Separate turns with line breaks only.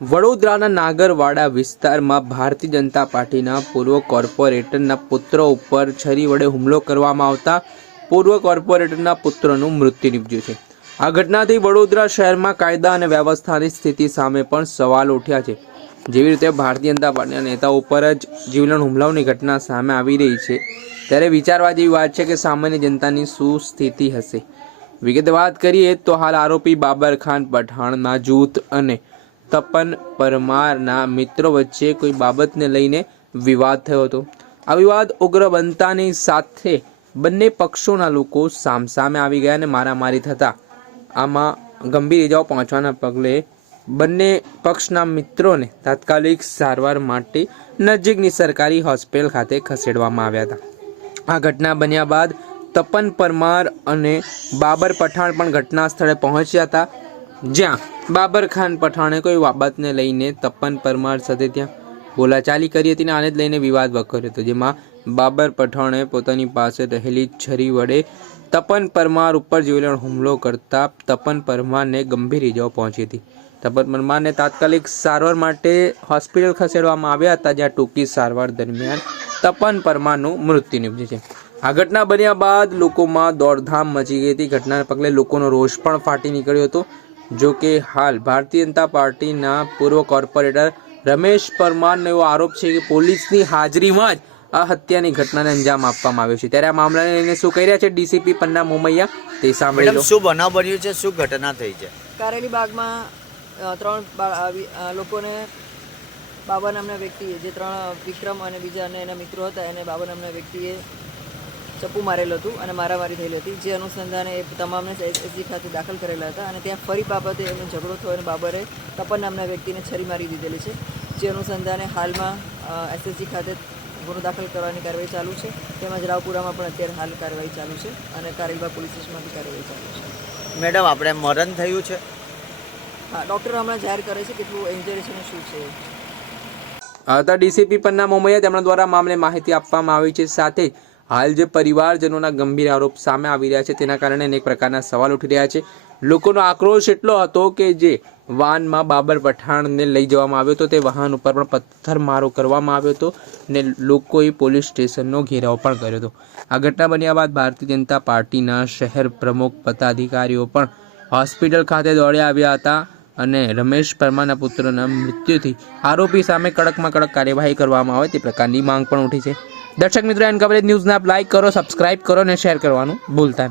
વડોદરાના નાગરવાડા વિસ્તારમાં ભારતીય જનતા પાર્ટીના પૂર્વ કોર્પોરેટરના પુત્ર ઉપર છરી વડે હુમલો કરવામાં આવતા પૂર્વ કોર્પોરેટરના પુત્રનું મૃત્યુ નીપજ્યું છે. આ ઘટનાથી વડોદરા શહેરમાં કાયદા અને વ્યવસ્થાની સ્થિતિ સામે પણ સવાલ ઉઠ્યા છે. જેવી રીતે ભારતીય જનતા પાર્ટીના નેતાઓ ઉપર જ જીવલેણ હુમલાઓની ઘટના સામે આવી રહી છે, ત્યારે વિચારવા જેવી વાત છે કે સામાન્ય જનતાની શું સ્થિતિ હશે? વિગત વાત કરીએ તો હાલ આરોપી બાબર ખાન પઠાણના જૂથ અને તપન પરમારના મિત્રો વચ્ચે કોઈ બાબતને લઈને વિવાદ થયો હતો. આ વિવાદ ઉગ્ર બનતાની સાથે બંને પક્ષોના લોકો સામસામે આવી ગયા અને મારામારી થતા. આમાં ગંભીર ઇજાઓ પહોંચવાના પગલે બંને પક્ષના મિત્રોને તાત્કાલિક સારવાર માટે નજીકની સરકારી હોસ્પિટલ ખાતે ખસેડવામાં આવ્યા હતા. આ ઘટના બન્યા બાદ તપન પરમાર અને બાબર પઠાણ પણ ઘટના સ્થળે પહોંચ્યા હતા. જ્યાં બાબર ખાન પઠાણે કોઈ બાબતને લઈને તપન પરમાર સાથે ત્યાં બોલાચાલી કરી હતી અને આને જ લઈને વિવાદ વકર્યો હતો, જેમાં બાબર પઠાણે પોતાની પાસે રહેલી છરી વડે તપન પરમાર ઉપર જીવલેણ હુમલો કરતા તપન પરમારને ગંભીર ઇજાઓ પહોંચી હતી. તપન પરમારને તાત્કાલિક સારવાર માટે હોસ્પિટલ ખસેડવામાં આવ્યા હતા, જ્યાં ટૂંકી સારવાર દરમિયાન તપન પરમારનું મૃત્યુ નિપજ્યું છે. આ ઘટના બન્યા બાદ લોકોમાં દોડધામ મચી ગઈ હતી. ઘટનાને પગલે લોકોનો રોષ પણ ફાટી નીકળ્યો હતો. જો કે હાલ ભારતીય જનતા પાર્ટીના પૂર્વ કોર્પોરેટર રમેશ પરમારનો એવો આરોપ છે કે પોલીસની હાજરીમાં જ આ હત્યાની ઘટનાને અંજામ આપવામાં આવ્યો છે. ત્યારે આ મામલાને લઈને શું કહી રહ્યા છે ડીસીપી પન્ના મોમૈયા? તે સાંભળી લો.
શું બનાવ બન્યું છે? શું ઘટના થઈ છે?
કારેલી બાગમાં ત્રણ લોકોને બાબા નામના વ્યક્તિએ જે ત્રણ વિક્રમ અને બીજા અને એના મિત્રો હતા એને બાબા નામના વ્યક્તિએ ચપ્પુ મારેલું હતું અને મારામારી થયેલી હતી. જે અનુસંધાને એ તમામને એસજી ખાતે દાખલ કરેલા હતા અને ત્યાં ફરી બાબતે એમનો ઝઘડો થયો અને બાબરે તપન નામના વ્યક્તિને છરી મારી દીધેલી છે. જે અનુસંધાને હાલમાં એસએસજી ખાતે ગુનો દાખલ કરવાની કાર્યવાહી ચાલુ છે. તેમજ રાવપુરામાં પણ અત્યારે હાલ કાર્યવાહી ચાલુ છે અને કારેલબાગ પોલીસ સ્ટેશનમાં બી કાર્યવાહી ચાલુ છે.
મેડમ આપણે મરણ થયું છે?
હા ડૉક્ટર હમણાં જાહેર કરે છે કેટલું ઇન્જરી છે શું છે.
હતા ડીસીપી પન્ના મોમૈયા તેમના દ્વારા મામલે માહિતી આપવામાં આવી છે. સાથે હાલ જે પરિવારજનોના ગંભીર આરોપ સામે આવી રહ્યા છે, તેના કારણે અનેક પ્રકારના સવાલ ઉઠી રહ્યા છે. લોકોનો આક્રોશ એટલો હતો કે જે વાનમાં બાબર પઠાણને લઈ જવામાં આવ્યો હતો, તે વાહન ઉપર પણ પથ્થરમારો કરવામાં આવ્યો હતો ને લોકોએ પોલીસ સ્ટેશનનો ઘેરાવ પણ કર્યો હતો. આ ઘટના બન્યા બાદ ભારતીય જનતા પાર્ટીના શહેર પ્રમુખ પદાધિકારીઓ પણ હોસ્પિટલ ખાતે દોડી આવ્યા હતા અને રમેશ પરમારના પુત્રના મૃત્યુથી આરોપી સામે કડકમાં કડક કાર્યવાહી કરવામાં આવે તે પ્રકારની માંગ પણ ઉઠી છે. દર્શક મિત્રો, એન કવરેજ ન્યૂઝને આપ લાઈક કરો સબસ્ક્રાઇબ કરો અને શેર કરવાનું ભૂલતા નહીં.